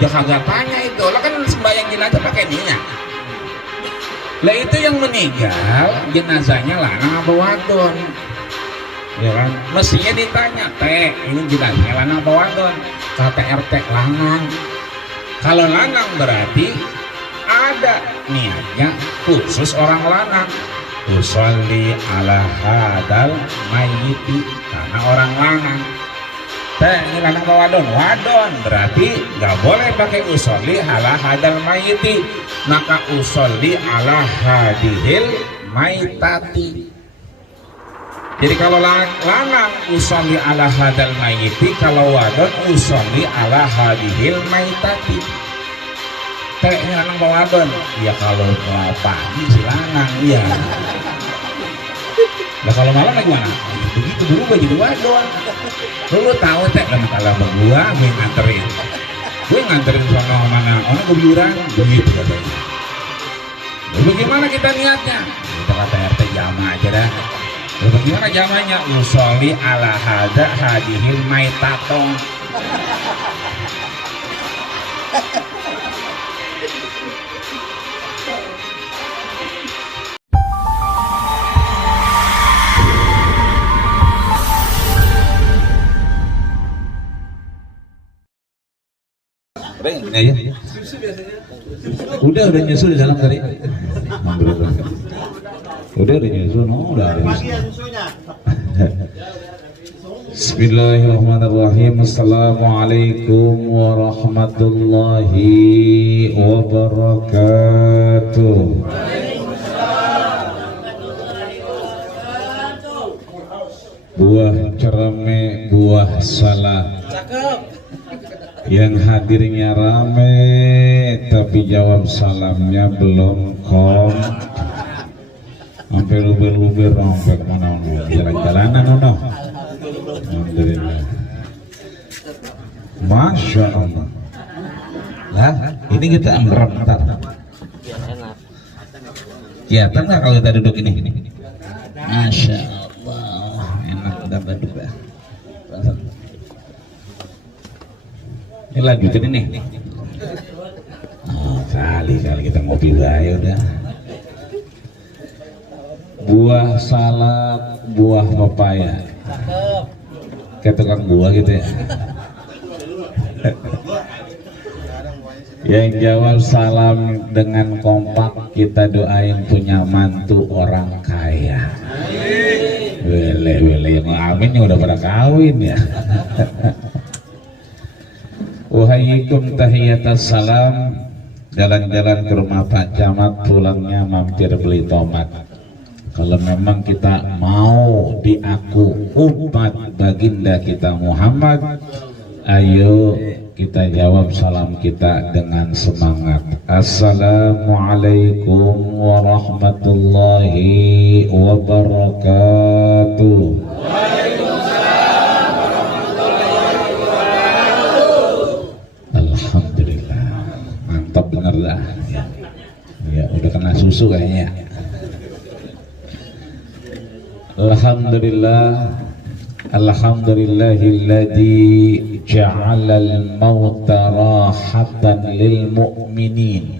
Ya kagak tanya itu, lah kan sembahyang jenazah pakai niat. Lah itu yang meninggal jenazahnya lanang apa wadon? Ya kan? Mestinya ditanya, teh ini jenazahnya lanang apa wadon? Kata RT lanang. Kalau lanang berarti ada niatnya khusus orang lanang. Usolli ala hadal mayyiti, karena orang lanang. Teh ini lanang apa wadon? Wadon, berarti nggak boleh pakai usolli ala hadal mayyiti, maka usolli ala hadihil maitati. Jadi kalau lanang usolli ala hadal mayyiti, kalau wadon usolli ala hadihil maitati. Teh ini lanang apa wadon? Ya kalau pagi si lanang, iya. Nah kalau malam gimana? Begitu berubah jadi wadon. Lu tahu teh kalau berdua gue nganterin sono mana orang kebiuran begitu katanya. Bagaimana kita niatnya? Kita kata RT jamaah aja dah. Bagaimana jamahnya? Usolli ala hadza hadihil maitatong. Ya. Udah nyusul di dalam tadi. Udah nyusul, udah. Bismillahirrahmanirrahim. Assalamualaikum warahmatullahi wabarakatuh. Buah cerame, buah salah. Yang hadirnya rame tapi jawab salamnya belum kom. Sampai luber-luber sampai mana jalan-jalanan no. Alhamdulillah. Masya Allah. Lah, ini kita amrap ntar. Ya, tenang kalau kita duduk ini. Masya Allah, enak udah duduk ya. Ini lanjutin ini. Oh, kali kita ngopi ya udah. Buah salak, buah pepaya. Kayak tukang buah gitu ya. Yang jawab salam dengan kompak, kita doain punya mantu orang kaya. Wele yang amin udah pada kawin ya. Wahayikum tahiyatas salam. Jalan-jalan ke rumah Pak Camat, pulangnya mampir beli tomat. Kalau memang kita mau diaku umat baginda kita Muhammad, ayo kita jawab salam kita dengan semangat. Assalamualaikum warahmatullahi wabarakatuh. Mantap bener dah ya, udah kena susu kayaknya. Alhamdulillah, alhamdulillahilladzi ja'alal mauta rahatan lil mu'minin.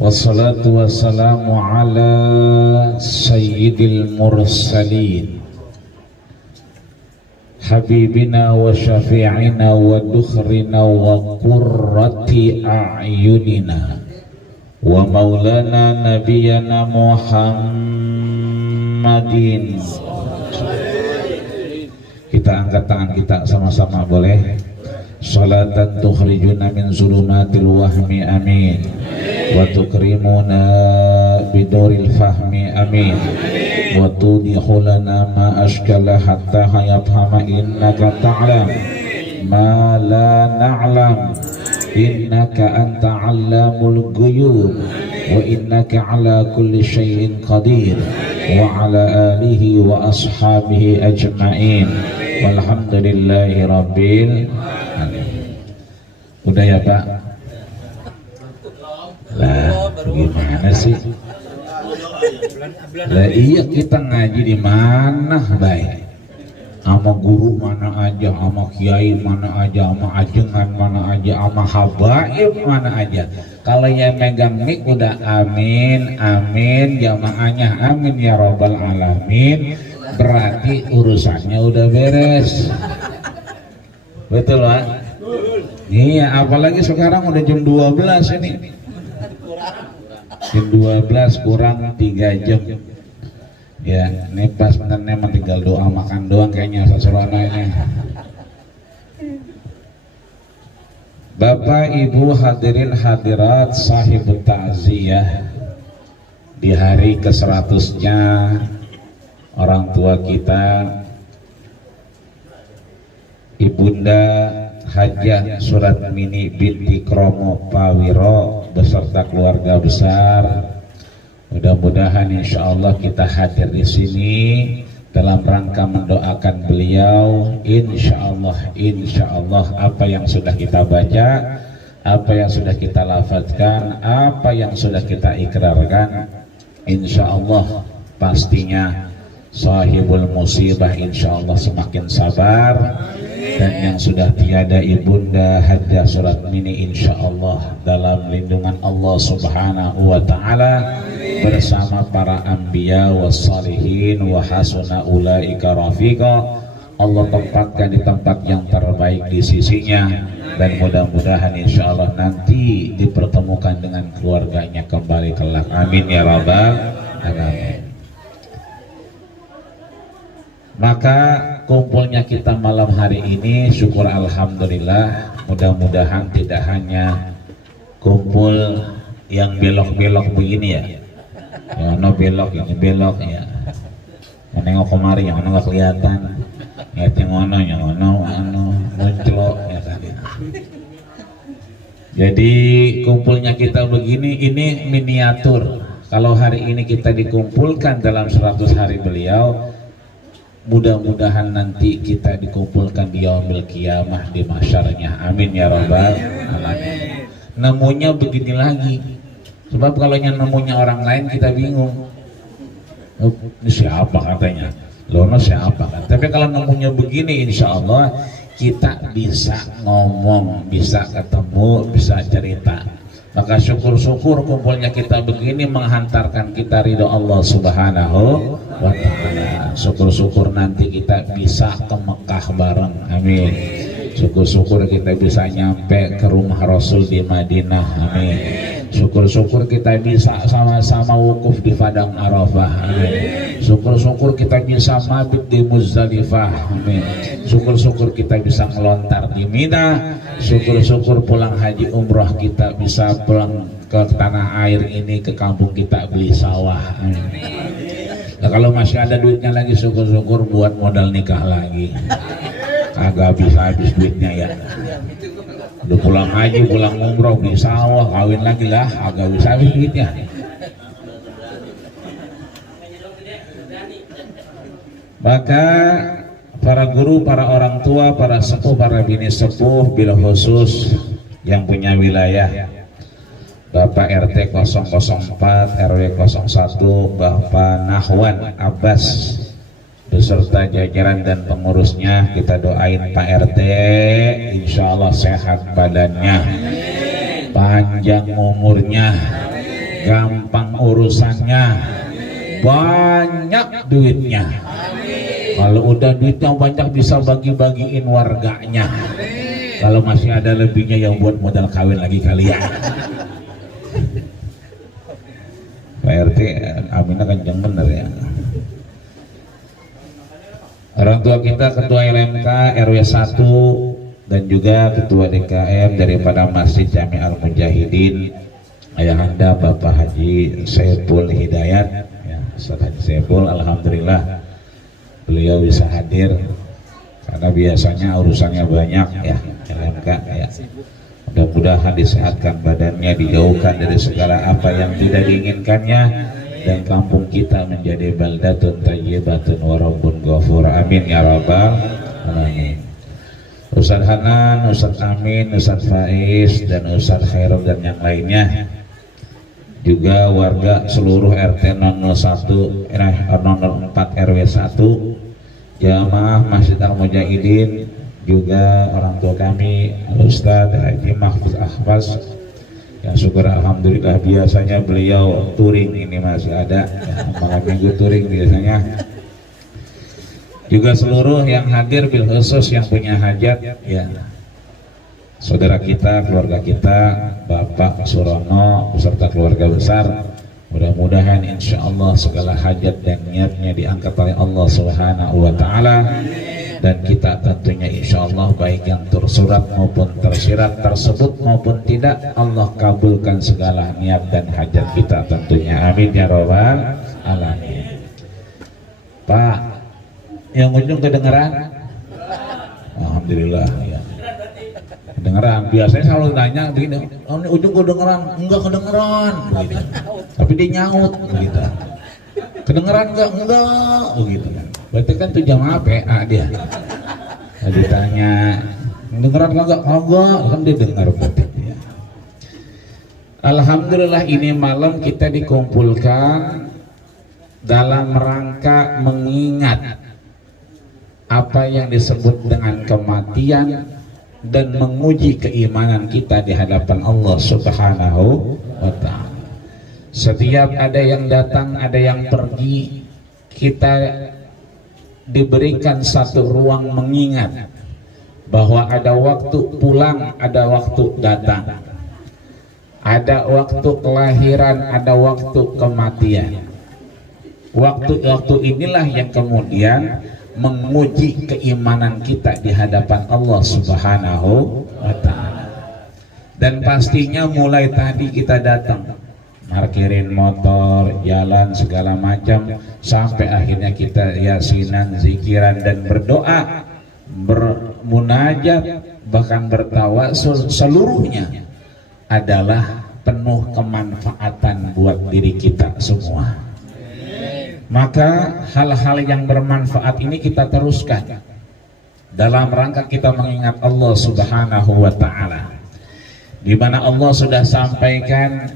Wassalatu wassalamu ala sayyidil mursalin, habibina wa syafi'ina wa dukhrina wa qurrati a'yunina wa maulana nabiyana Muhammadin. Kita angkat tangan kita sama-sama boleh. Salatan tukhrijuna min zulumatil wahmi amin, wa tukrimuna biduril fahmi amin, wa tudikhu lana ma ashkala hatta yafhama innaka ta'lam ma la na'lam innaka anta 'allamul ghuyub wa innaka 'ala kulli syai'in qadir wa 'ala alihi wa ashabihi ajma'in walhamdulillahi rabbil alamin. Udah ya Pak? Lah gimana sih? Lah iya, kita ngaji di mana baik? sama guru mana aja, sama kiai mana aja, sama ajengan mana aja, sama habaib mana aja. Kalau yang megang mic udah amin, amin, jamaahnya amin ya robbal alamin, berarti urusannya udah beres. Betul Pak? Iya, apalagi sekarang udah jam 12 ini. Jam 12 kurang 3 jam. Ya, ini pas benernya emang tinggal doa makan doang kayaknya Sasolana ini. Bapak Ibu hadirin hadirat sahibut ta'ziyah, di hari ke-100-nya orang tua kita Ibunda Hajah Suratmini binti Kromo Pawiro beserta keluarga besar. Mudah-mudahan insya Allah kita hadir di sini dalam rangka mendoakan beliau. Insya Allah apa yang sudah kita baca, apa yang sudah kita lafazkan, apa yang sudah kita ikrarkan, insya Allah pastinya sahibul musibah insya Allah semakin sabar. Dan yang sudah tiada Ibunda Hajah Suratmini insya Allah dalam lindungan Allah Subhanahu wa Ta'ala bersama para anbiya wassalihin wa hasuna ulaika rafiqa. Allah tempatkan di tempat yang terbaik di sisinya, dan mudah-mudahan insya Allah nanti dipertemukan dengan keluarganya kembali kelak. Amin ya rabbal alamin. Maka kumpulnya kita malam hari ini syukur alhamdulillah, mudah-mudahan tidak hanya kumpul yang belok-belok begini ya, yang no belok, ini belok ya, yang nengok kemari, yang nggak kelihatan, yang ngono muncul ya tadi. Jadi kumpulnya kita begini, ini miniatur. Kalau hari ini kita dikumpulkan dalam 100 hari beliau, mudah-mudahan nanti kita dikumpulkan di yaumil qiyamah di mahsyarnya. Amin ya rabbal alamin. Nemunya begini lagi, sebab kalau yang nemunya orang lain kita bingung, oh, ini siapa katanya, lono siapa kan. Tapi kalau nemunya begini insya Allah kita bisa ngomong, bisa ketemu, bisa cerita. Maka syukur-syukur kumpulnya kita begini menghantarkan kita ridho Allah Subhanahu wa Ta'ala. Syukur-syukur nanti kita bisa ke Mekah bareng, amin. Syukur-syukur kita bisa nyampe ke rumah Rasul di Madinah, amin. Syukur-syukur kita bisa sama-sama wukuf di Padang Arafah, amin. Syukur-syukur kita bisa mabit di Muzdalifah, amin. Syukur-syukur kita bisa melontar di Mina. Syukur-syukur pulang haji umrah kita bisa pulang ke tanah air ini, ke kampung kita beli sawah, amin. Nah, kalau masih ada duitnya lagi syukur-syukur buat modal nikah lagi. Kagak habis duitnya ya. Udah pulang haji, pulang umroh, beli sawah, kawin lagi lah, agak bisa habis duitnya. Maka para guru, para orang tua, para sepuh, para bini sepuh, bila khusus yang punya wilayah, Bapak RT 004 RW 01 Bapak Nahwan Abbas beserta jajaran dan pengurusnya, kita doain Pak RT insya Allah sehat badannya, panjang umurnya, gampang urusannya, banyak duitnya. Kalau udah duitnya banyak bisa bagi-bagiin warganya. Kalau masih ada lebihnya yang buat modal kawin lagi kalian. Pak RT aminnya kenceng bener ya. Orang tua kita ketua LMK RW 1 dan juga ketua DKM daripada Masjid Jami Al Mujahidin, Ayahanda Bapak Haji Saiful Hidayat ya, Ustaz Haji Saiful, alhamdulillah beliau bisa hadir karena biasanya urusannya banyak ya LMK ya. Mudah-mudahan disehatkan badannya, dijauhkan dari segala apa yang tidak diinginkannya, dan kampung kita menjadi baldatun thayyibatun wa rabbun ghafur, amin ya rabbal alamin. Ustaz Hanan, Ustaz Amin, Ustaz Faiz dan Ustaz Khairul dan yang lainnya, juga warga seluruh RT 001 004 RW 1 jamaah Masjid Al-Mujahidin, juga orang tua kami Ustadz Haji Mahfuz Ahfaz yang syukur alhamdulillah biasanya beliau touring, ini masih ada ya, malam minggu touring biasanya. Juga seluruh yang hadir bil khusus yang punya hajat ya, saudara kita, keluarga kita, Bapak Surono beserta keluarga besar, mudah-mudahan insya Allah segala hajat dan niatnya diangkat oleh Allah Subhanahu wa Ta'ala, dan kita tentunya insya Allah baik yang tersurat maupun tersirat, tersebut maupun tidak, Allah kabulkan segala niat dan hajat kita tentunya, amin ya robbal alamin. Pak, yang ujung kedengeran? Alhamdulillah ya, kedengeran. Biasanya selalu tanya begini, oh, ini ujung kedengeran? Enggak kedengeran begitu. Tapi dia nyaut begitu, kedengeran enggak begitu. Berarti kan tuh jamaah PA dia. Nah, ditanya, kedengeran enggak? Kan dia dengar berarti ya. Alhamdulillah ini malam kita dikumpulkan dalam rangka mengingat apa yang disebut dengan kematian dan menguji keimanan kita di hadapan Allah Subhanahu wa Ta'ala. Setiap ada yang datang, ada yang pergi, kita diberikan satu ruang mengingat bahwa ada waktu pulang, ada waktu datang, ada waktu kelahiran, ada waktu kematian. Waktu-waktu inilah yang kemudian menguji keimanan kita di hadapan Allah Subhanahu wa Ta'ala. Dan pastinya mulai tadi kita datang parkirin motor, jalan segala macam, sampai akhirnya kita yasinan, zikiran dan berdoa, bermunajat, bahkan bertawasul, seluruhnya adalah penuh kemanfaatan buat diri kita semua. Maka hal-hal yang bermanfaat ini kita teruskan dalam rangka kita mengingat Allah Subhanahu wa Ta'ala, di mana Allah sudah sampaikan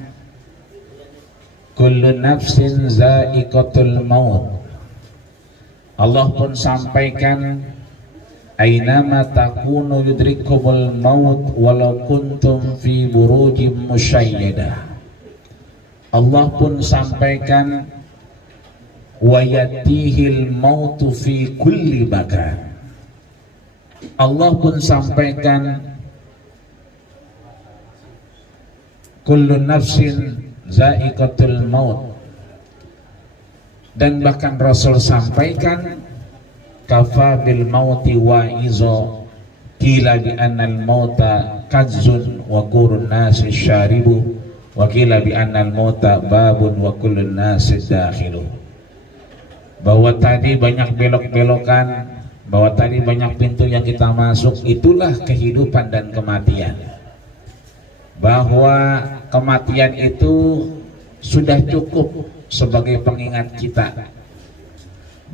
kullu nafsin za'iqatul maut. Allah pun sampaikan ainama takunu yudrikumul maut walau kuntum fi burujim musyayyadah. Allah pun sampaikan wa yatihil mautu fi kulli makan. Allah pun sampaikan kullu nafsin za'iqatul maut, dan bahkan Rasul sampaikan kafa bil mauti wa izo kila bi annal mauta kadzun wa qurun nasi syaribu wa kila bi annal mauta babun wa kullun nasi dakhilu. Bahwa tadi banyak belok-belokan, bahwa tadi banyak pintu yang kita masuk, itulah kehidupan dan kematian. Bahwa kematian itu sudah cukup sebagai pengingat kita,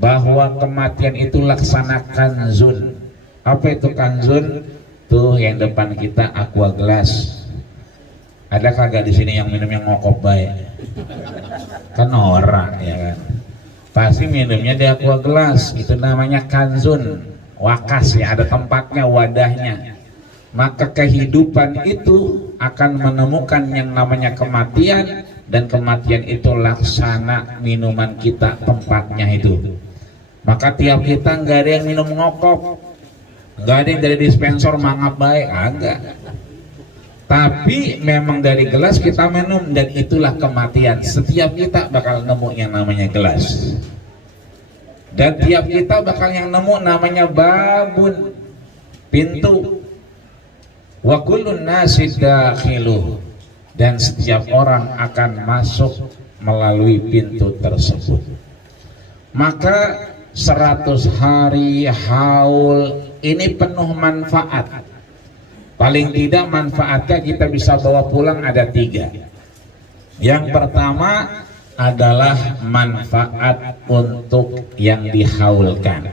bahwa kematian itu laksanakan kanzun. Apa itu kanzun? Tuh yang depan kita aqua gelas. Ada kagak di sini yang minum yang ngokop baik? Kan orang ya kan, pasti minumnya di aqua gelas. Itu namanya kanzun, wakas ya, ada tempatnya, wadahnya. Maka kehidupan itu akan menemukan yang namanya kematian, dan kematian itu laksana minuman kita, tempatnya itu. Maka tiap kita nggak ada yang minum ngokok, nggak ada yang dari dispenser mangap baik, agak. Tapi memang dari gelas kita minum, dan itulah kematian. Setiap kita bakal nemu yang namanya gelas, dan tiap kita bakal yang nemu namanya babun, pintu. Wa kullun nasi dakhilu, dan setiap orang akan masuk melalui pintu tersebut. Maka 100 hari haul ini penuh manfaat. Paling tidak manfaatnya kita bisa bawa pulang ada 3. Yang pertama adalah manfaat untuk yang dihaulkan,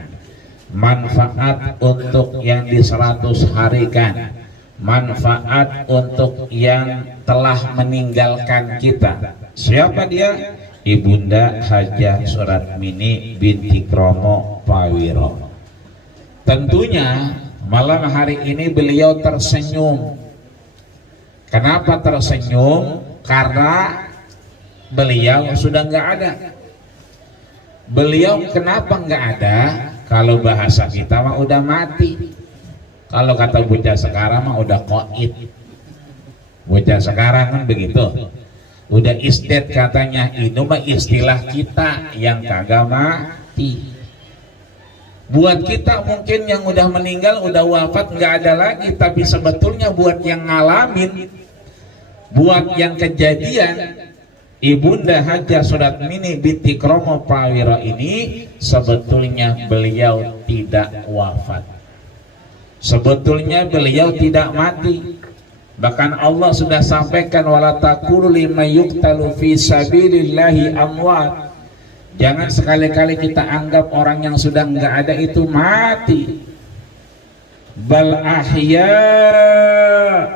manfaat untuk yang di 100 harikan, manfaat untuk yang telah meninggalkan kita. Siapa dia? Ibunda Hajah Suratmini binti Kromo Pawiro. Tentunya malam hari ini beliau tersenyum. Kenapa tersenyum? Karena beliau sudah nggak ada. Beliau kenapa nggak ada? Kalau bahasa kita mah udah mati. Kalau kata bocah sekarang mah udah koit. Bocah sekarang kan begitu. Udah isdet katanya. Itu mah istilah kita yang kagak mati. Buat kita mungkin yang udah meninggal, udah wafat, nggak ada lagi. Tapi sebetulnya buat yang ngalamin, buat yang kejadian, Ibunda Hajah Suratmini binti Kromo Prawiro ini sebetulnya beliau tidak wafat. Sebetulnya beliau tidak mati. Bahkan Allah sudah sampaikan, wala taqulu liman yuqtalu fi sabilillahi amwat. Jangan sekali-kali kita anggap orang yang sudah nggak ada itu mati. Bal ahya.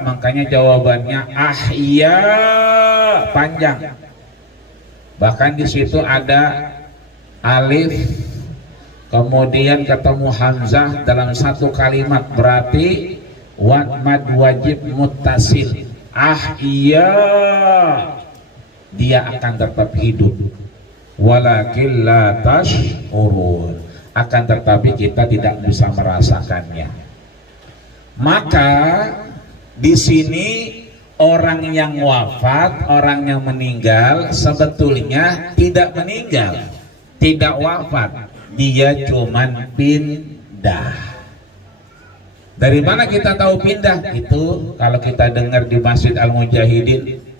Makanya jawabannya ahya, panjang. Bahkan di situ ada alif, kemudian ketemu hamzah dalam satu kalimat, berarti mad wajib muttasil. Ahya, dia akan tetap hidup. Walakin la tash'urun, akan tetapi kita tidak bisa merasakannya. Maka di sini orang yang wafat, orang yang meninggal sebetulnya tidak meninggal, tidak wafat, dia cuman pindah. Dari mana kita tahu pindah? Itu kalau kita dengar di Masjid Al-Mujahidin,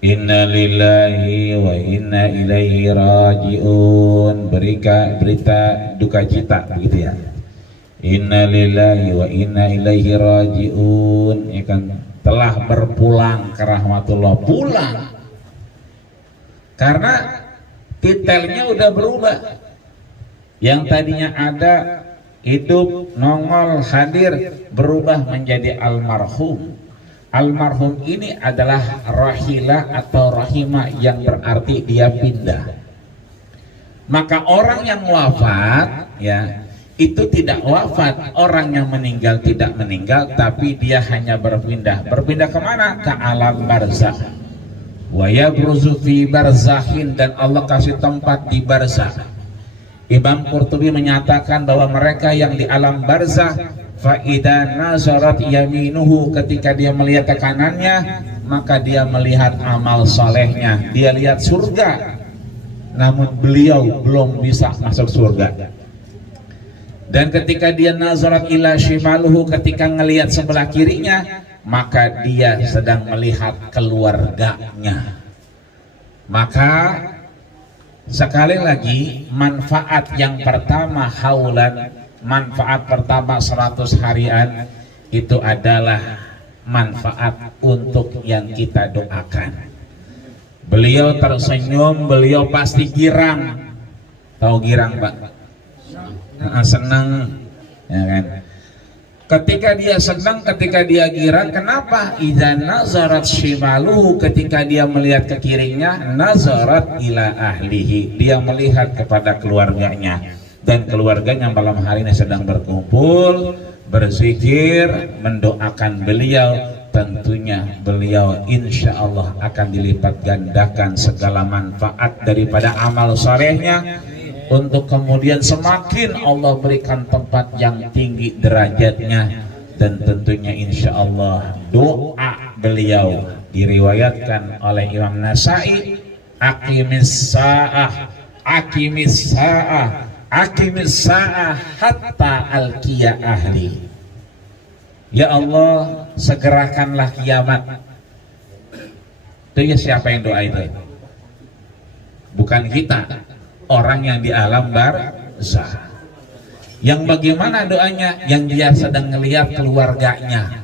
inna lillahi wa inna ilaihi raji'un, berita duka cita begitu ya. Inna lillahi wa inna ilaihi raji'un, ya kan, telah berpulang ke rahmatullah. Pulang karena titelnya udah berubah. Yang tadinya ada, hidup, nongol, hadir, berubah menjadi almarhum. Almarhum ini adalah rahila atau rahimah, yang berarti dia pindah. Maka orang yang wafat ya itu tidak wafat, orang yang meninggal tidak meninggal, tapi dia hanya berpindah. Berpindah kemana? Ke alam barzakh. Wa yabruzu fi barzakhin, dan Allah kasih tempat di barzakh. Imam Qurtubi menyatakan bahwa mereka yang di alam barzakh, fa idza nazarat yaminuhu, ketika dia melihat ke kanannya, maka dia melihat amal solehnya, dia lihat surga. Namun beliau belum bisa masuk surga. Dan ketika dia nazarat ila shimaluhu, ketika ngelihat sebelah kirinya, maka dia sedang melihat keluarganya. Maka sekali lagi, manfaat yang pertama haulan, manfaat pertama 100 harian, itu adalah manfaat untuk yang kita doakan. Beliau tersenyum, beliau pasti girang. Tahu girang, Pak? Senang, ya kan? Ketika dia senang, ketika dia girang, kenapa? Idza nazarat shimaluhu, ketika dia melihat ke kirinya, nazarat ila ahlihi, dia melihat kepada keluarganya, dan keluarganya malam hari ini sedang berkumpul, berzikir, mendoakan beliau. Tentunya beliau insya Allah akan dilipat gandakan segala manfaat daripada amal solehnya, untuk kemudian semakin Allah berikan tempat yang tinggi derajatnya. Dan tentunya insya Allah doa beliau diriwayatkan oleh Imam Nasai, aqimis sa'ah, aqimis sa'ah, aqimis sa'ah hatta alqiya ahli. Ya Allah, segerakanlah kiamat. Itu ya siapa yang doa itu? Bukan kita, orang yang di alam barzakh. Yang bagaimana doanya? Yang dia sedang melihat keluarganya.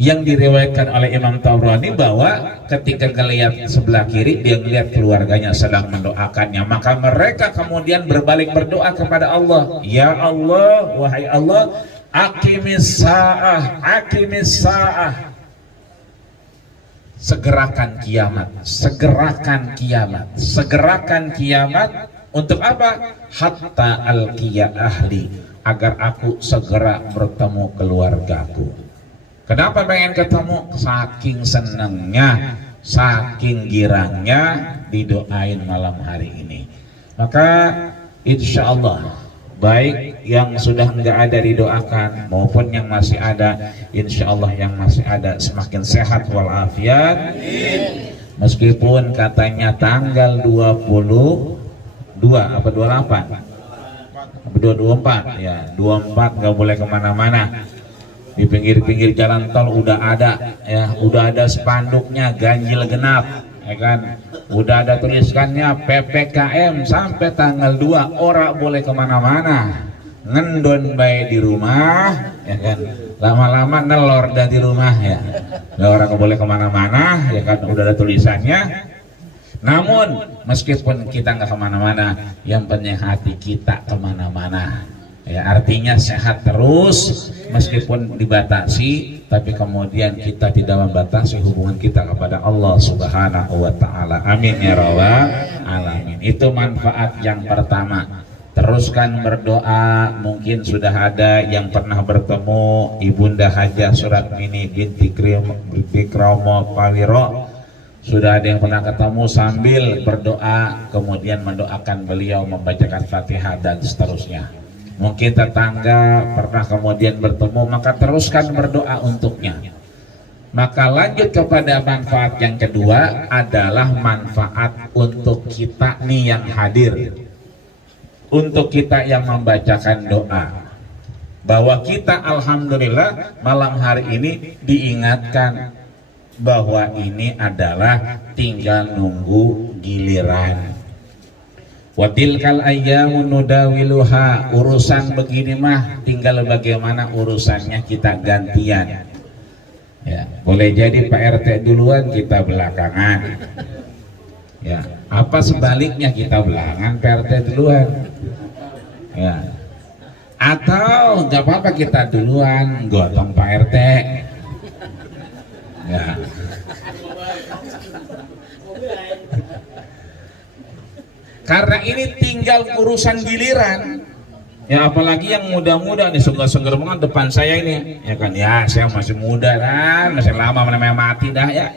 Yang diriwayatkan oleh Imam Tabrani bahwa ketika melihat sebelah kiri, dia melihat keluarganya sedang mendoakannya. Maka mereka kemudian berbalik berdoa kepada Allah, ya Allah, wahai Allah, aqimis sa'ah, aqimis sa'ah, segerakan kiamat, segerakan kiamat, segerakan kiamat. Untuk apa? Hatta alqiya ahli, agar aku segera bertemu keluargaku. Kenapa pengen ketemu? Saking senangnya, saking girangnya didoain malam hari ini. Maka insya Allah, baik yang sudah enggak ada didoakan maupun yang masih ada, insya Allah yang masih ada semakin sehat walafiat. Meskipun katanya tanggal 22 apa 28 24 ya, 24 nggak boleh kemana-mana. Di pinggir-pinggir jalan tol udah ada ya, udah ada spanduknya ganjil genap ya kan, udah ada tuliskannya PPKM sampai tanggal 2, ora boleh kemana-mana, ngendon bae di rumah ya kan, lama-lama nelor dah di rumah ya, nggak orang boleh kemana-mana ya kan, udah ada tulisannya. Namun meskipun kita nggak kemana-mana, yang penting hati kita kemana-mana ya, artinya sehat terus meskipun dibatasi, tapi kemudian kita tidak membatasi hubungan kita kepada Allah Subhanahu wa Ta'ala. Amin ya rabbal alamin. Itu manfaat yang pertama. Teruskan berdoa. Mungkin sudah ada yang pernah bertemu Ibunda Hajah Suratmini binti Kromo Pawiro, sudah ada yang pernah ketemu sambil berdoa, kemudian mendoakan beliau, membacakan Fatihah dan seterusnya. Mungkin tetangga pernah kemudian bertemu, maka teruskan berdoa untuknya. Maka lanjut kepada manfaat yang kedua adalah manfaat untuk kita nih yang hadir, untuk kita yang membacakan doa, bahwa kita alhamdulillah malam hari ini diingatkan bahwa ini adalah tinggal nunggu giliran. Watilkal ayyamun nudawiluha, urusan begini mah tinggal bagaimana urusannya kita gantian ya. Boleh jadi Pak RT duluan, kita belakangan ya, apa sebaliknya kita belakangan Pak RT duluan ya, atau nggak apa-apa kita duluan gotong Pak RT ya. Karena ini tinggal urusan giliran ya, apalagi yang muda-muda nih, seger-seger banget depan saya ini ya kan, ya saya masih muda kan, masih lama namanya mati dah ya.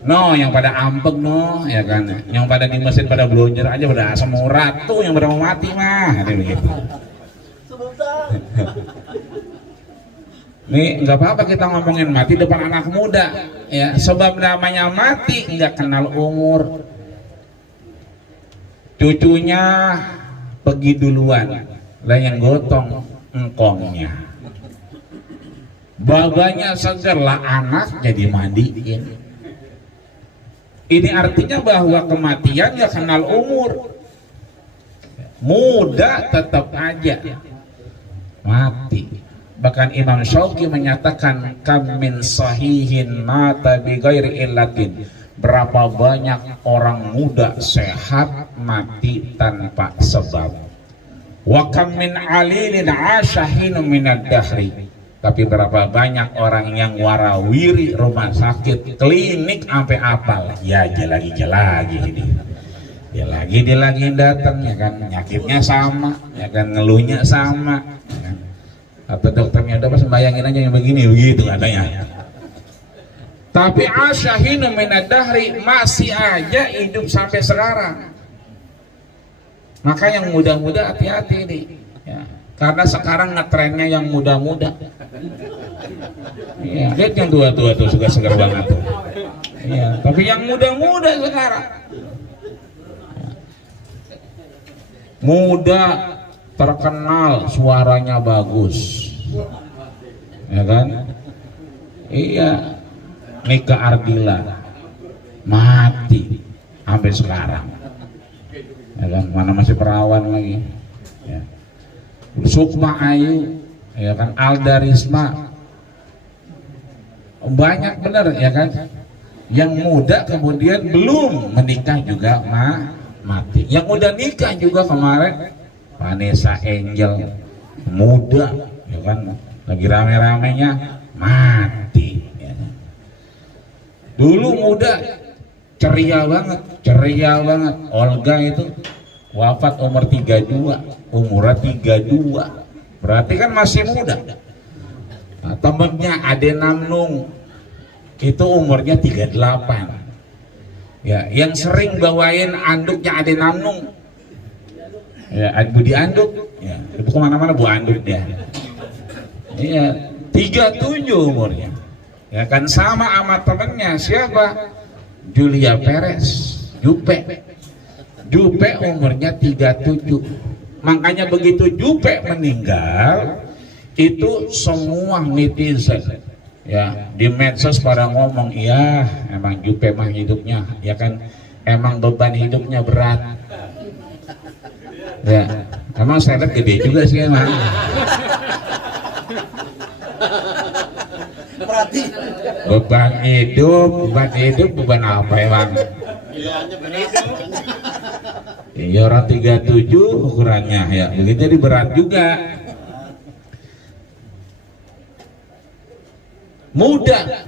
No, yang pada ampeg no ya kan, yang pada di mesin pada blonjer aja pada asam urat tuh, yang pada mau mati mah, begitu. Nih nggak apa-apa kita ngomongin mati depan anak muda ya, sebab namanya mati nggak kenal umur. Cucunya pergi duluan, lah yang gotong engkongnya. Babanya seger lah anak jadi mandiin. Ini artinya bahwa kematian nggak kenal umur. Muda tetap aja mati. Bahkan Imam Syauqi menyatakan kam min sahihin mata bi ghairi illatin, berapa banyak orang muda sehat mati tanpa sebab. Wa kam min alilin asyahin minad dahri, tapi berapa banyak orang yang warawiri rumah sakit klinik sampai apal ya, dia lagi ini dia lagi datang ya kan, nyakitnya sama ya kan, ngeluhnya sama ya kan? Atau dokternya udah pas bayangin aja yang begini begitu katanya. Tapi asyahinu minad dahri, masih aja hidup sampai sekarang. Maka yang muda-muda hati-hati nih ya. Karena sekarang ngetrennya yang muda-muda ya, lihat yang tua-tua tuh suka segar banget tuh ya, tapi yang muda-muda sekarang muda terkenal suaranya bagus ya kan, iya. Nika Ardila mati sampai sekarang ya kan, mana masih perawan lagi ya. Sukma Ayu ya kan, Alda Risma, banyak bener ya kan, yang muda kemudian belum menikah juga mati. Yang udah nikah juga kemarin Vanessa Angel muda ya kan, lagi rame-ramenya mati. Dulu muda ceria banget. Olga itu wafat umur 32, umurnya 32 berarti kan masih muda. Nah, temennya Ade Namnung itu umurnya 38. Ya, yang sering bawain anduknya Ade Namnung, ya, Budi Anduk, ya, ibu kemana-mana Bu Anduk dia. Iya, 37 umurnya. Ya kan, sama temennya siapa? Julia Perez, Jupe. Jupe umurnya 37. Makanya begitu Jupe meninggal, itu semua netizen ya di medsos pada ngomong, iya emang Jupe mah hidupnya ya kan, emang beban hidupnya berat ya, emang saya lihat gede juga sih emang. Beban hidup beban apa emang? Iya, orang 37 ukurannya ya, begitu jadi berat juga. Muda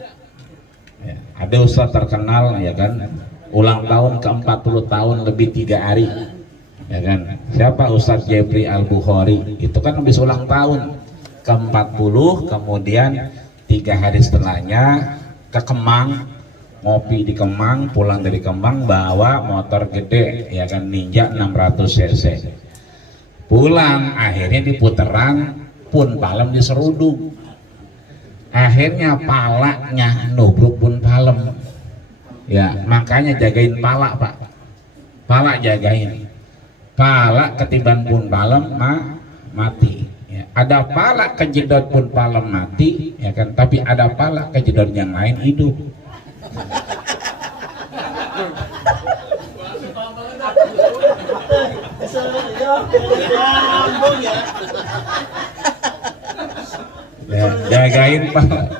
ya, ada ustadz terkenal ya kan, ulang tahun ke 40 tahun lebih 3 hari ya kan, siapa? Ustadz Jeffrey Al-Bukhari, itu kan habis ulang tahun ke 40, kemudian 3 hari setelahnya ke Kemang, ngopi di Kemang, pulang dari Kemang bawa motor gede ya kan, Ninja 600 cc, pulang akhirnya di putaran Pun Palem di Seruduk, akhirnya palanya nubruk Pun Palem ya, makanya jagain pala Pak, pala jagain, pala ketiban Pun Palem mati ya. Ada pala kejedot Pun Palem mati ya kan, tapi ada pala kejedot yang lain hidup. Ya, jagain pala.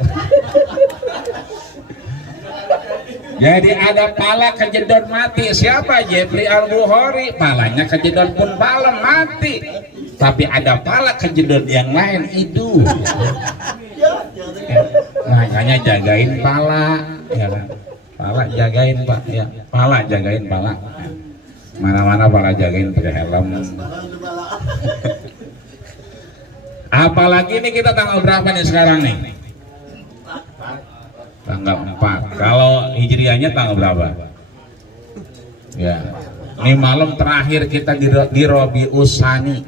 Jadi ada pala kejedot mati, siapa? Jeffrey Al-Bukhari, palanya kejedot Pun Palem mati, tapi ada pala kejedot yang lain hidup ya, makanya jagain pala ya kan, pala jagain Pak ya, pala jagain pala, mana-mana pala jagain pakai helm. Apalagi nih kita tanggal berapa nih sekarang nih? Tanggal 4. Kalau hijriahnya tanggal berapa? Ya, ini malam terakhir kita di Rabiul Tsani.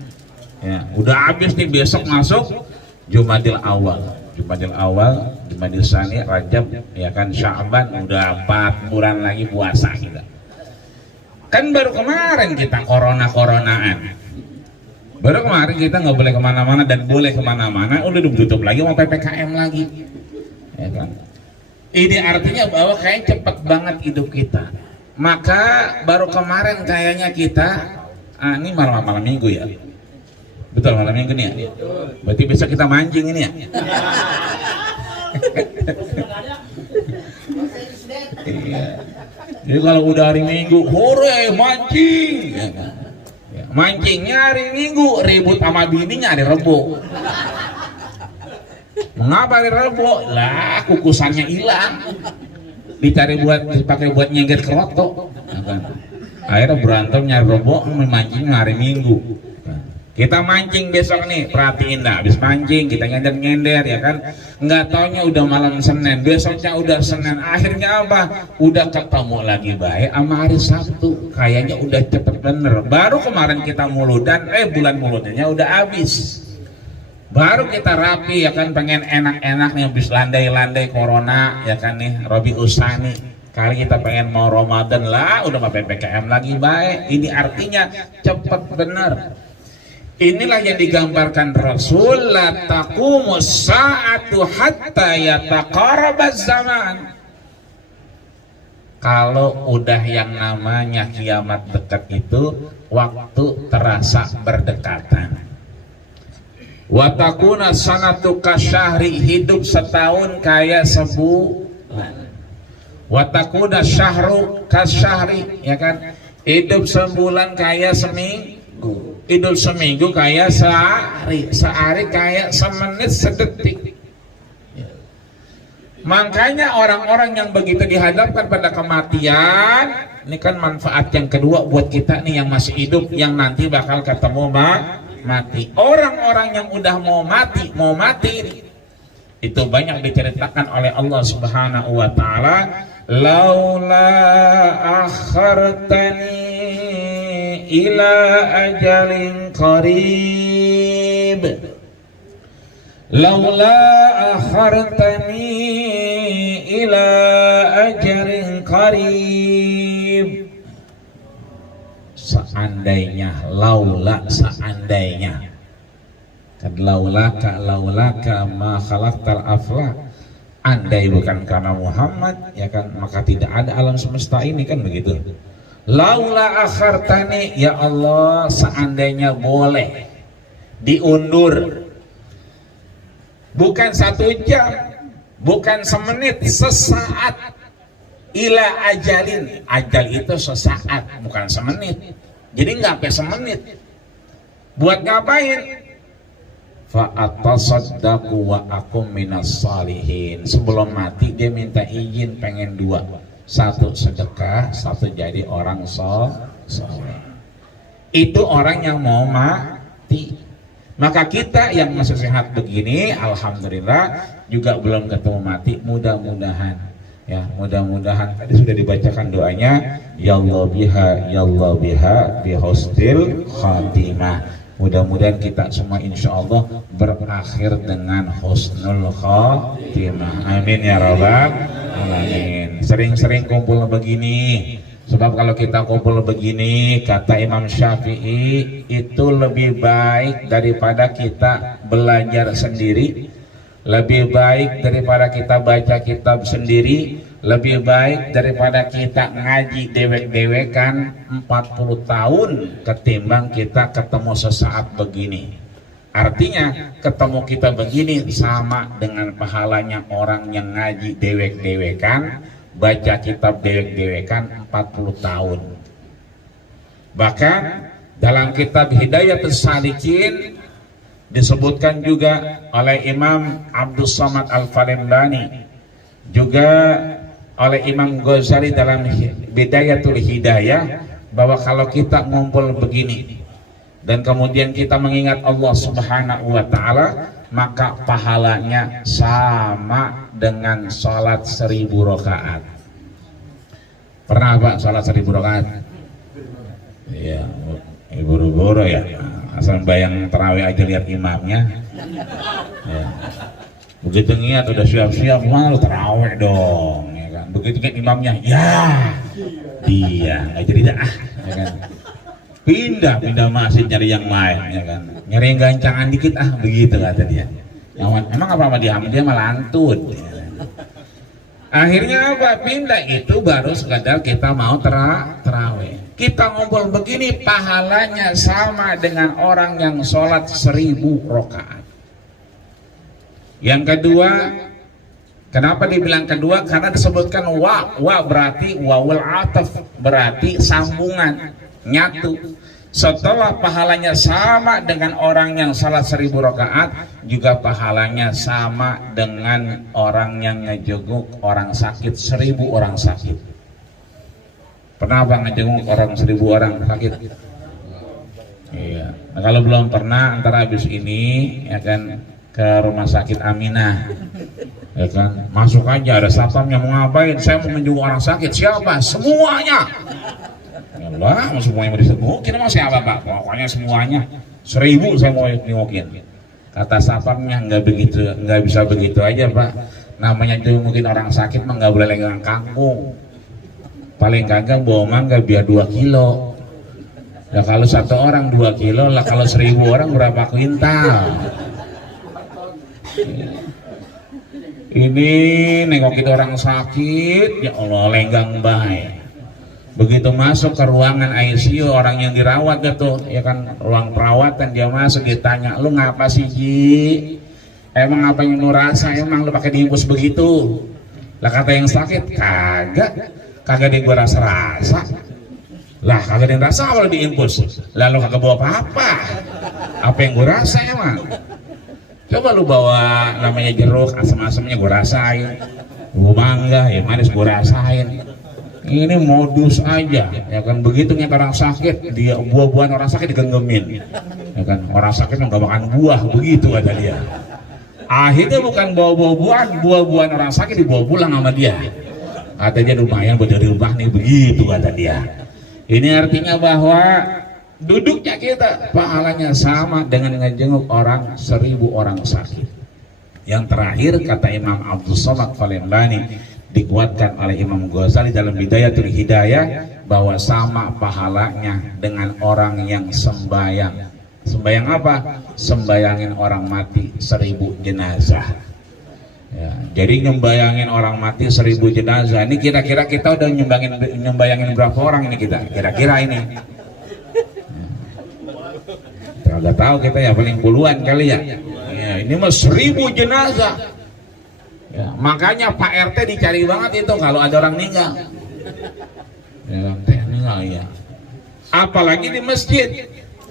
Ya, udah habis nih, besok masuk Jumadil Awal, Jumadil Tsani, Rajab, ya kan, Sya'ban, udah 4 bulan lagi puasa kita. Kan baru kemarin kita corona-coronaan. Baru kemarin kita nggak boleh kemana-mana, dan boleh kemana-mana udah ditutup lagi, mau PPKM lagi ya kan. Ini artinya bahwa kayak cepet banget hidup kita. Maka baru kemarin kayaknya kita ini malam minggu ya, betul, malam minggu nih ya, berarti besok kita mancing ini ya. Iya. Jadi kalau udah hari Minggu, hore mancing ya kan? Mancingnya hari Minggu, ribut sama bininya hari Rebo. Mengapa hari Rebo? Lah kukusannya hilang, dipakai buat nyengger kerotok ya kan? Akhirnya berantem nyari Rebo, memancing hari Minggu. Kita mancing besok nih, perhatiin dah, habis mancing kita nyender ya kan, nggak taunya udah malam Senin, besoknya udah Senin, akhirnya apa? Udah ketemu lagi baik sama hari Sabtu, kayaknya udah cepet bener. Baru kemarin kita muludan, bulan muludnya udah habis. Baru kita rapi ya kan, pengen enak-enak nih habis landai-landai corona ya kan nih, Rabiul Tsani. Kali kita pengen mau Ramadan lah, udah mau PPKM lagi baik. Ini artinya cepet bener. Inilah yang digambarkan Rasul, la taqumus sa'atu hatta yataqarabaz zaman. Kalau udah yang namanya kiamat dekat itu, waktu terasa berdekatan. Wa takuna sanatu kasyahri, hidup setahun kayak sebulan. Wa takuna syahru kasyahri, ya kan, hidup sebulan kayak seminggu. Hidup seminggu kayak sehari kayak semenit sedetik. Makanya orang-orang yang begitu dihadapkan pada kematian, ini kan manfaat yang kedua buat kita nih yang masih hidup, yang nanti bakal ketemu mati. Orang-orang yang udah mau mati itu banyak diceritakan oleh Allah Subhanahu wa taala, laula akhartani ila ajalin qarib, laula akhartani ila ajalin qarib. Seandainya, laula, seandainya, kan laulaka ma khalaqtal afla, andai bukan karena Muhammad ya kan maka tidak ada alam semesta ini, kan begitu. Laula akhartani, ya Allah seandainya boleh diundur, bukan 1 jam, bukan semenit, sesaat. Ila ajalin, ajal itu sesaat bukan semenit, jadi nggak sampai semenit. Buat ngapain? Fa atasaddaqu wa akum minas salihin. Sebelum mati dia minta izin pengen 2, 1 sedekah, 1 jadi orang soleh. Itu orang yang mau mati. Maka kita yang masih sehat begini, alhamdulillah juga belum ketemu mati, mudah-mudahan tadi sudah dibacakan doanya, ya Allah biha bi husnil khatimah. Mudah-mudahan kita semua insya Allah berakhir dengan husnul khatimah. Amin ya rabbal alamin. Sering-sering kumpul begini, sebab kalau kita kumpul begini, kata Imam Syafi'i, itu lebih baik daripada kita belajar sendiri, lebih baik daripada kita baca kitab sendiri, lebih baik daripada kita ngaji dewek-dewekan 40 tahun ketimbang kita ketemu sesaat begini. Artinya ketemu kita begini sama dengan pahalanya orang yang ngaji dewek-dewekan, baca kitab dewek-dewekan 40 tahun. Bahkan dalam kitab Hidayatus Salikin disebutkan juga oleh Imam Abdus Samad Al-Falembani, juga oleh Imam Ghazali dalam Bidayatul Hidayah, bahwa kalau kita ngumpul begini dan kemudian kita mengingat Allah Subhanahu wa taala, maka pahalanya sama dengan sholat 1000 rakaat. Pernah Pak sholat 1000 rakaat? Iya, buru-buru ya. Asal bayang terawih aja lihat imamnya ya. Begitu niat udah siap-siap, malu terawih dong ya kan. Begitu kan imamnya, ya dia nggak jadi dah ya kan. Pindah masjid nyari yang lain ya kan, nyari yang gancangan dikit begitu kata dia. Emang apa dia malah antut ya. Akhirnya apa? Pindah itu baru sekadar kita mau terawih. Kita ngumpul begini pahalanya sama dengan orang yang sholat 1000 rakaat. Yang kedua, kenapa dibilang kedua? Karena disebutkan wa berarti wawul ataf, berarti sambungan, nyatu. Setelah pahalanya sama dengan orang yang sholat 1000 rakaat, juga pahalanya sama dengan orang yang ngejenguk orang sakit, 1000 orang sakit. Pernah Bang ngejenguk orang 1000 orang sakit? Iya. Nah, kalau belum pernah, antara habis ini ya kan ke rumah sakit Aminah, ya kan, masuk aja, ada satpamnya mau ngapain? Saya mau menjenguk orang sakit. Siapa? Semuanya. Ya Allah, semuanya mau disengukin, mau siapa Pak? Pokoknya semuanya 1000 saya mau nengokin. Kata satpamnya nggak bisa begitu aja Pak. Namanya jengukin orang sakit mah nggak boleh legang kangkung. Paling kagak bawa mangga biar 2 kilo. Ya kalau 1 orang 2 kilo lah, kalau 1000 orang berapa kuintal? Ini nengokin orang sakit, ya Allah lenggang baik. Begitu masuk ke ruangan ICU orang yang dirawat gitu, ya kan, ruang perawatan, dia masuk ditanya, lu ngapa sih Ji? Emang apa yang lu rasa? Emang lu pakai diimpus begitu? Lah kata yang sakit, kagak deh gua rasa-rasa. Lah kagak deh rasa kalau diimpus. Lalu kagak bawa apa-apa. Apa yang gua rasa emang? Coba lu bawa namanya jeruk, asam-asamnya gua rasain. Gua mangga, ya manis gua rasain. Ini modus aja, ya kan. Begitu nyata orang sakit, dia buah-buahan orang sakit digenggemin, ya kan. Orang sakit nggak makan buah, begitu kata dia. Akhirnya bukan bawa buah-buahan orang sakit dibawa pulang sama dia. Katanya lumayan buat dari rumah nih, begitu kata dia. Ini artinya bahwa duduknya kita pahalanya sama dengan ngejenguk orang 1000 orang sakit. Yang terakhir kata Imam Abdul Somad Al-Falembani, dikuatkan oleh Imam Ghazali dalam Bidayatul Hidayah, bahwa sama pahalanya dengan orang yang sembayang. Sembayang apa? Sembayangin orang mati 1000 jenazah. Ya, jadi nyembayangin orang mati 1000 jenazah. Ini kira-kira kita udah nyembayangin berapa orang ini kita? Kira-kira ini. Nggak tahu kita ya, paling puluhan kali ya. Ya, ini mah 1000 jenazah. Ya, makanya Pak RT dicari banget itu kalau ada orang meninggal. Ya, meninggal ya. Apalagi di masjid.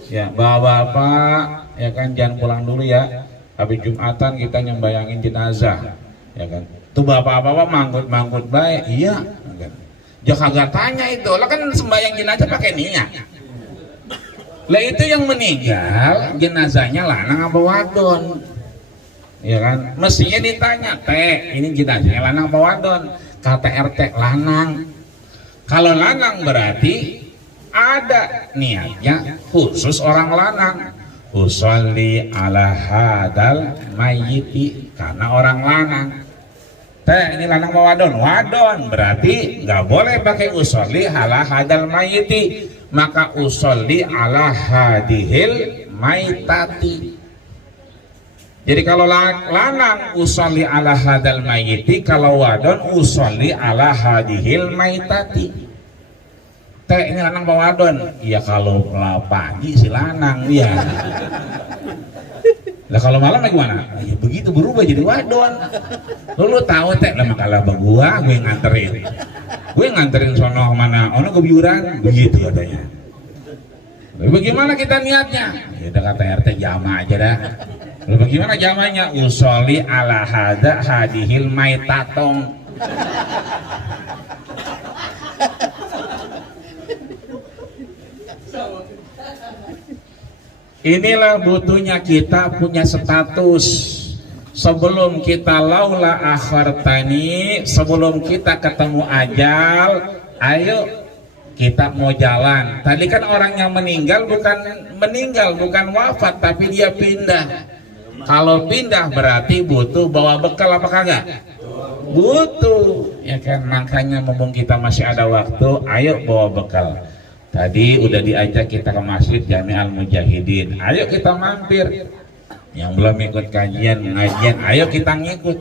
Ya, bapak-bapak, ya kan, jangan pulang dulu ya. Habis Jumatan kita nyembayangin jenazah. Ya kan. Tuh bapak-bapak manggut-manggut baik. Iya, kan. Jangan kagak tanya itu. Lah kan sembayang jenazah pakai niat. Lah itu yang meninggal jenazahnya lanang apa wadon? Ya kan, mestinya ditanya, teh ini jenazahnya lanang apa wadon? Kata RT lanang. Kalau lanang berarti ada niatnya khusus orang lanang. Usolli ala hadal mayyiti, karena orang lanang. Teh ini lanang apa wadon? Wadon, berarti nggak boleh pakai usolli ala hadal mayyiti, maka usolli ala hadihil maitati. Jadi kalau lanang usolli ala hadal mayyiti, kalau wadon usolli ala hadihil maitati. Teh ini lanang apa wadon? Iya kalau pagi si lanang, iya. Lah kalau malam gimana? Ya begitu berubah jadi wadon. Lu tahu teh, lah makalah gua nganterin. Gue nganterin sono mana? Ono kebiuran, begitu katanya. Bagaimana kita niatnya? Ya udah kata RT jama aja dah. Lalu bagaimana jamanya? Usolli ala hada hadihil maitatong. Inilah butuhnya kita punya status. Sebelum kita laula akhartani, sebelum kita ketemu ajal, ayo kita mau jalan. Tadi kan orang yang meninggal bukan wafat, tapi dia pindah. Kalau pindah berarti butuh bawa bekal apa kagak? Butuh, ya kan. Makanya mumpung kita masih ada waktu, ayo bawa bekal. Tadi udah diajak kita ke Masjid Jami'al Mujahidin, ayo kita mampir. Yang belum ikut kajian, ayo kita ngikut.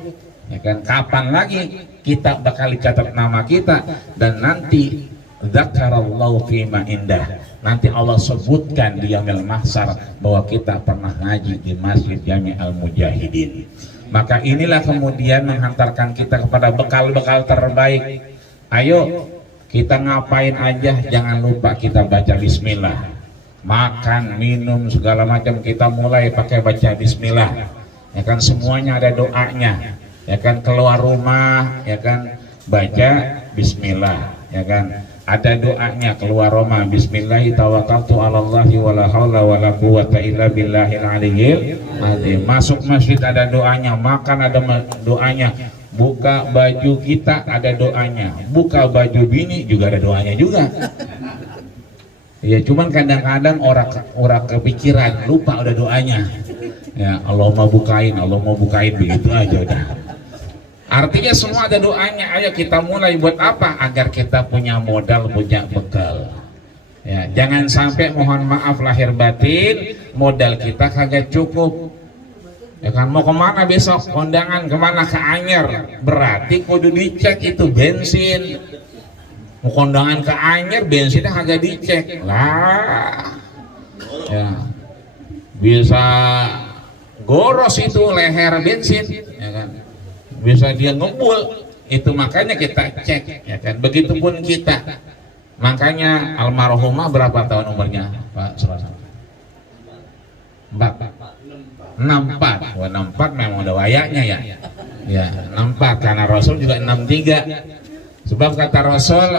Ya kan, kapan lagi kita bakal dicatat nama kita, dan nanti dzakarallahu fima indah, nanti Allah sebutkan di yaumil mahsyar bahwa kita pernah ngaji di Masjid Jami'al Mujahidin. Maka inilah kemudian menghantarkan kita kepada bekal-bekal terbaik. Ayo kita ngapain aja jangan lupa kita baca bismillah. Makan, minum, segala macam kita mulai pakai baca bismillah. Ya kan, semuanya ada doanya. Ya kan, keluar rumah, ya kan, baca bismillah. Ya kan, ada doanya keluar rumah, bismillahi tawakkaltu 'alallahi wala haula wala quwwata illa billahil aliyyil azim. Masuk masjid ada doanya, makan ada doanya, buka baju kita ada doanya, buka baju bini juga ada doanya juga. Ya cuman kadang-kadang orang kepikiran, lupa udah doanya. Ya Allah mau bukain begitu aja udah. Artinya semua ada doanya. Ayo kita mulai buat apa? Agar kita punya modal, punya bekal. Ya, jangan sampai mohon maaf lahir batin modal kita kagak cukup. Ya kan, mau kemana besok? Kondangan kemana? Ke Anyer. Berarti kudu dicek itu bensin. Mau kondangan ke Anyer, bensinnya kagak dicek. Lah, ya bisa goros itu leher bensin, ya kan? Bisa dia ngebul. Itu makanya kita cek, ya kan? Begitupun kita. Makanya almarhumah berapa tahun umurnya, Pak Surasa? 64. Wah, 64 memang udah wayaknya ya. Ya, 64 karena Rasul juga 63. Sebab kata Rasul,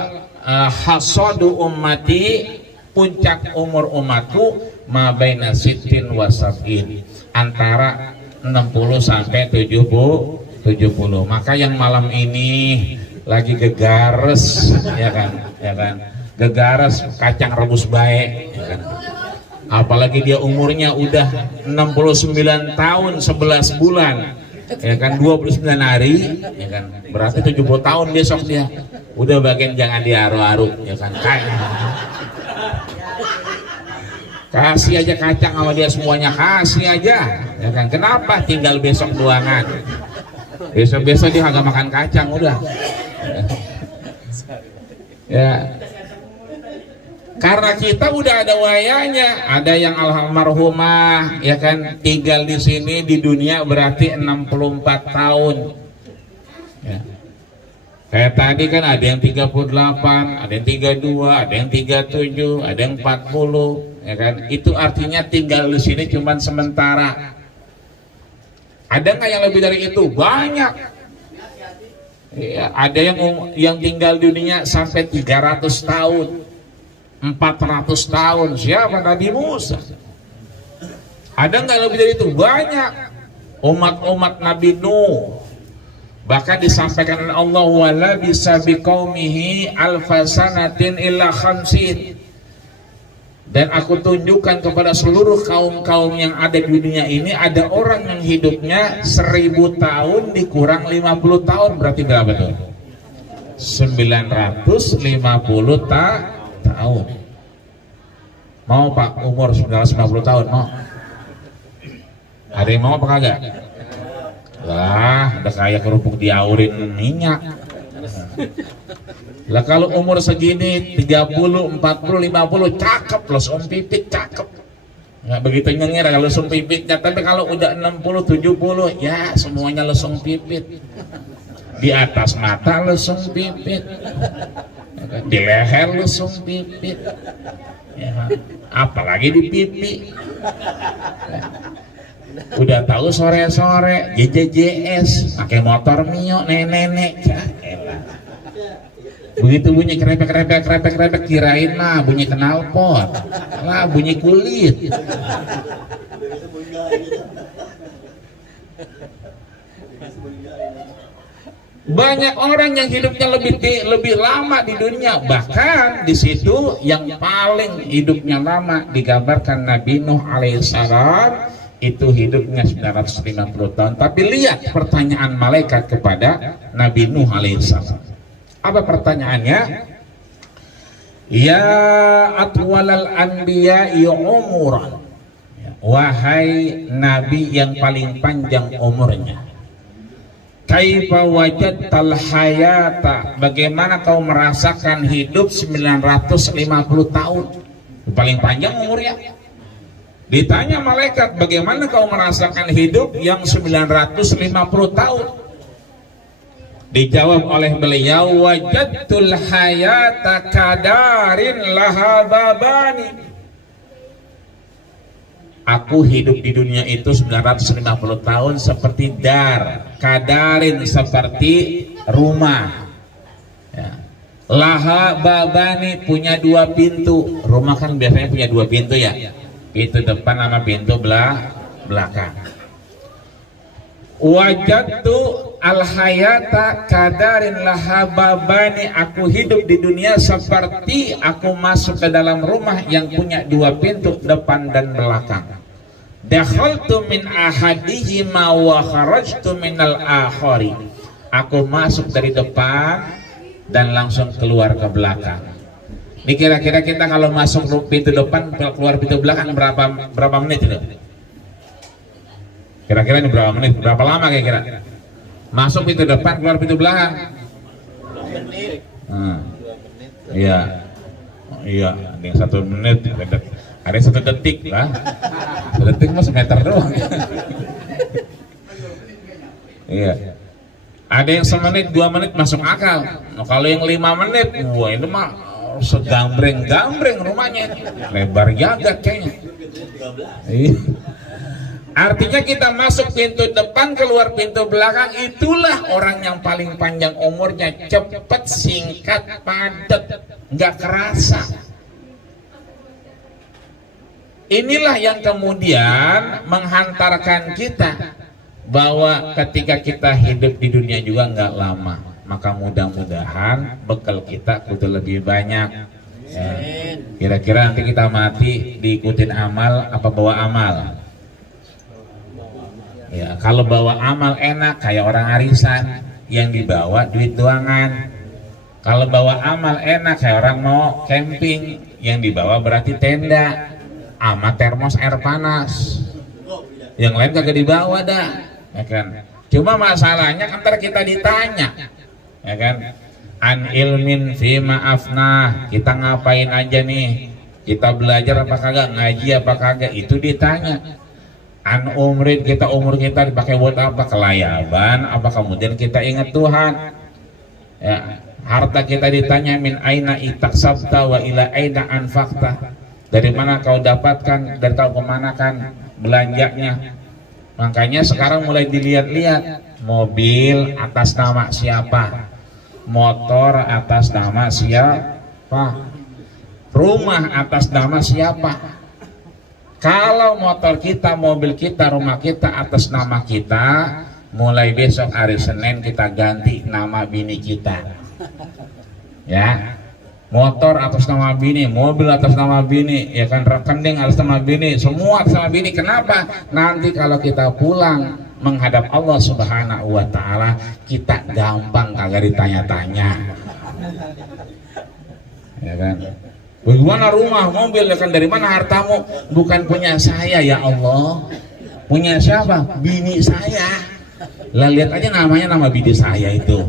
hasadu ummati, puncak umur umatku ma baina sittin wa sab'in, antara 60 sampai 70. Maka yang malam ini lagi gegares, ya kan, gegares kacang rebus baik, ya kan. Apalagi dia umurnya udah 69 tahun 11 bulan, ya kan, 29 hari, ya kan, berarti 70 tahun besok dia. Udah bagian jangan diaru-aru, ya kan. Kasih aja kacang sama dia semuanya, kasih aja, ya kan. Kenapa? Tinggal besok doangan. Besok dia agak makan kacang udah. Ya. Karena kita udah ada wayanya, ada yang almarhumah, ya kan, tinggal di sini di dunia berarti 64 tahun. Ya. Kayak tadi kan ada yang 38, ada yang 32, ada yang 37, ada yang 40, ya kan. Itu artinya tinggal di sini cuman sementara. Ada nggak yang lebih dari itu? Banyak. Ya, ada yang tinggal di dunia sampai 300 tahun. 400 tahun. Siapa? Nabi Musa. Ada nggak lebih dari itu? Banyak. Umat-umat Nabi Nuh. Bahkan disampaikan oleh Allah, wala bisa biqaumihi alfasanatin illa khamsin. Dan aku tunjukkan kepada seluruh kaum-kaum yang ada di dunia ini, ada orang yang hidupnya 1000 tahun dikurang 50 tahun, berarti berapa tuh? 950 tahun. Mau Pak umur 950 tahun? Mau? Ada yang mau apa kagak? Wah, udah kayak kerupuk diaurin minyak. Lah kalau umur segini 30, 40, 50 cakep loh, lesung pipit cakep. Nggak begitu nyengir kalau lesung pipitnya, tapi kalau udah 60, 70 ya semuanya lesung pipit. Di atas mata lesung pipit, di leher lesung pipit, ya, apalagi di pipi. Udah tahu sore-sore JJJS pakai motor Mio nenek-nenek. Begitu bunyi krepek kirain mah bunyi knalpot, lah bunyi kulit. Banyak orang yang hidupnya lebih lama di dunia. Bahkan di situ yang paling hidupnya lama digambarkan Nabi Nuh alaihissalam, itu hidupnya 950 tahun. Tapi lihat pertanyaan malaikat kepada Nabi Nuh alaihissalam. Apa pertanyaannya? Ya atwalal anbiya'i umuran, wahai nabi yang paling panjang umurnya, kaifa wajadtal hayata, bagaimana kau merasakan hidup 950 tahun, paling panjang umurnya. Ditanya malaikat, bagaimana kau merasakan hidup yang 950 tahun? Dijawab oleh beliau, wajadtul hayata kadarin lahababani. Aku hidup di dunia itu 950 tahun seperti dar, kadarin seperti rumah, ya. Lahababani punya 2 pintu. Rumah kan biasanya punya 2 pintu ya, pintu depan sama pintu belakang. Wajadtu al-hayata kadarin lahababani, aku hidup di dunia seperti aku masuk ke dalam rumah yang punya 2 pintu depan dan belakang. Dakhaltu min ahadihima wa kharajtu minal akhari, aku masuk dari depan dan langsung keluar ke belakang. Ini kira-kira kita kalau masuk pintu depan keluar pintu belakang berapa menit itu? Kira-kira ini berapa menit? Berapa lama kira-kira? Masuk pintu depan, keluar pintu belakang. 2 menit. Iya. Iya, ada yang 1 menit, ada yang 1 detik lah. 1 detik mah semeter doang. Iya. Ada yang 1 menit, 2 menit masuk akal. Nah, kalau yang 5 menit, wah itu mah segambreng-gambreng rumahnya. Lebar jagat kayaknya. Iya. Artinya kita masuk pintu depan, keluar pintu belakang, itulah orang yang paling panjang umurnya, cepat, singkat, padat, nggak kerasa. Inilah yang kemudian menghantarkan kita bahwa ketika kita hidup di dunia juga nggak lama, maka mudah-mudahan bekal kita kudu lebih banyak. Ya. Kira-kira nanti kita mati diikutin amal apa bawa amal? Ya, kalau bawa amal enak kayak orang arisan yang dibawa duit doangan. Kalau bawa amal enak kayak orang mau camping yang dibawa berarti tenda sama termos air panas. Yang lain kagak dibawa dah, ya kan? Cuma masalahnya kan kita ditanya, ya kan? An ilmin fi ma'afnah, kita ngapain aja nih? Kita belajar apa kagak, ngaji apa kagak, itu ditanya. An umrin, kita umur kita dipakai buat apa? Kelayaban apa kemudian kita ingat Tuhan? Ya, harta kita ditanya min aina itaksabta wa ila aina anfaqta. Dari mana kau dapatkan dan kau kemanakan belanjanya? Makanya sekarang mulai dilihat-lihat, mobil atas nama siapa, motor atas nama siapa, rumah atas nama siapa. Kalau motor kita, mobil kita, rumah kita atas nama kita, mulai besok hari Senin kita ganti nama bini kita. Ya, motor atas nama bini, mobil atas nama bini, ya kan, rekening atas nama bini, semua atas nama bini. Kenapa? Nanti kalau kita pulang menghadap Allah Subhanahu wa Ta'ala, kita gampang kagak ditanya-tanya, ya kan? Bagaimana rumah, mobil, ya kan, dari mana hartamu? Bukan punya saya ya Allah. Punya siapa? Bini saya. Lah lihat aja namanya, nama bini saya itu.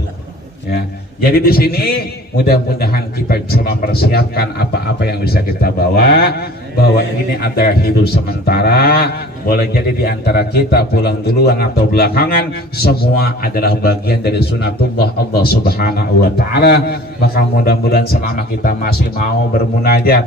Ya. Jadi di sini mudah-mudahan kita bisa mempersiapkan apa-apa yang bisa kita bawa, bahwa ini adalah hidup sementara. Boleh jadi di antara kita pulang duluan atau belakangan, semua adalah bagian dari sunatullah Allah Subhanahu wa Ta'ala. Maka mudah-mudahan selama kita masih mau bermunajat,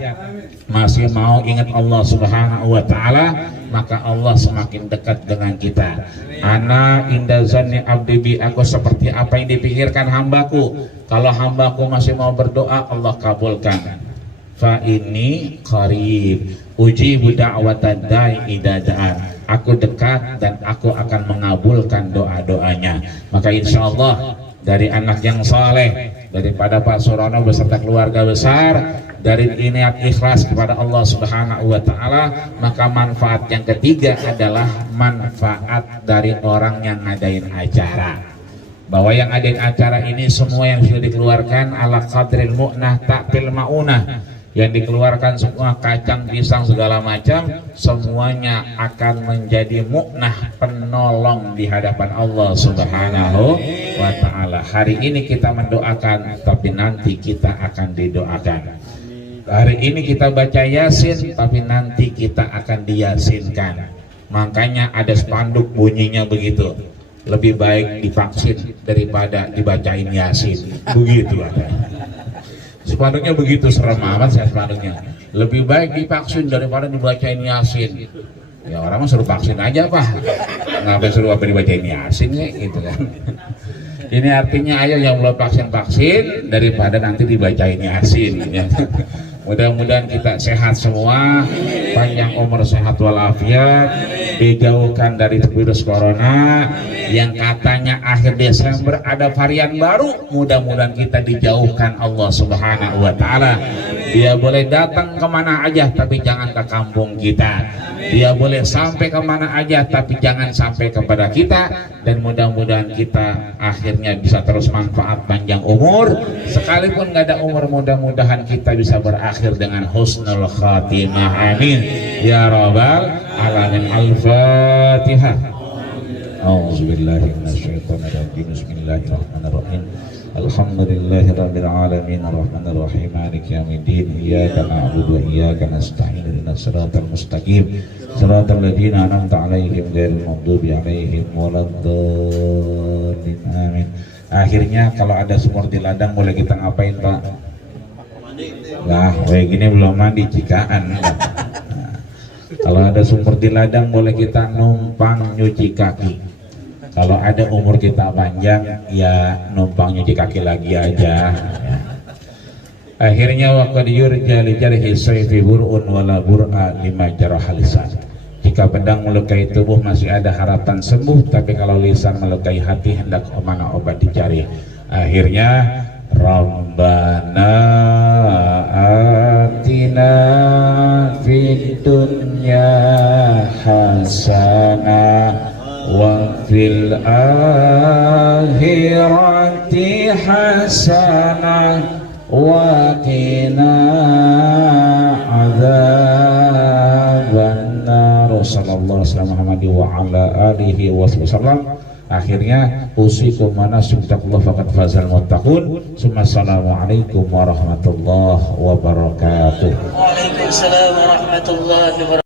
masih mau ingat Allah Subhanahu wa Ta'ala, maka Allah semakin dekat dengan kita. Ana inda zanni abdi bi, aku seperti apa yang dipikirkan hambaku. Kalau hambaku masih mau berdoa, Allah kabulkan. Fa ini qarib ujibu da'watad da'i idza da'an. Aku dekat dan aku akan mengabulkan doa-doanya. Maka insya Allah dari anak yang saleh, daripada Pak Surono beserta keluarga besar, dari niat ikhlas kepada Allah Subhanahu wa Ta'ala, maka manfaat yang ketiga adalah manfaat dari orang yang ngadain acara. Bahwa yang ngadain acara ini semua yang sudah dikeluarkan ala qadril mu'nah ta'til ma'unah, yang dikeluarkan semua kacang pisang segala macam, semuanya akan menjadi mu'nah, penolong di hadapan Allah Subhanahu wa Ta'ala. Hari ini kita mendoakan, tapi nanti kita akan didoakan. Hari ini kita baca Yasin, tapi nanti kita akan diyasinkan. Makanya ada spanduk bunyinya begitu, lebih baik divaksin daripada dibacain Yasin. Begitu ada. Spanduknya begitu, serem amat saya spanduknya. Lebih baik divaksin daripada dibacain Yasin. Ya orang mah suruh vaksin aja Pak, ngapain suruh apa dibacain Yasin ya, gitu kan. Ini artinya ayo yang belum vaksin daripada nanti dibacain Yasin ya. Mudah-mudahan kita sehat semua, panjang umur, sehat walafiat, dijauhkan dari virus corona yang katanya akhir Desember ada varian baru. Mudah-mudahan kita dijauhkan Allah Subhanahu wa Ta'ala. Dia boleh datang kemana aja tapi jangan ke kampung kita. Dia boleh sampai kemana aja tapi jangan sampai kepada kita. Dan mudah-mudahan kita akhirnya bisa terus manfaat panjang umur. Sekalipun nggak ada umur, mudah-mudahan kita bisa berakhir dengan husnul khatimah. Amin ya rabbal alamin. Al-Fatihah. A'udzubillahi minasyaitonirrajim. Bismillahirrahmanirrahim. Alhamdulillahirabbil alamin arrahmanir rahim maliki yaumiddin iyyaka na'budu wa iyyaka nasta'in ihdinas siratal mustaqim siratal ladzina an'amta 'alaihim ghairil maghdubi 'alaihim waladdallin. Amin. Akhirnya kalau ada sumur di ladang boleh kita ngapain Pak? Lah, kayak gini belum mandi cikaan. Nah, Kalau ada sumur di ladang boleh kita numpang nyuci kaki. Kalau ada umur kita panjang ya numpang nyuci kaki lagi aja. Akhirnya waqad yurja li jarhi sayfi bur'un wala bur'a lima jarah lisan. Jika pedang melukai tubuh masih ada harapan sembuh, tapi kalau lisan melukai hati hendak kemana obat dicari. Akhirnya Rabbana atina fid dunya hasanah wa fil akhirati hasanah wa qina adzaban nar. Sallallahu alaihi wa ala alihi wasallam. Akhirnya usikum manasik taqullah faqad fazal muttaqun. Assalamualaikum warahmatullahi wabarakatuh. Waalaikumsalam warahmatullahi wabarakatuh.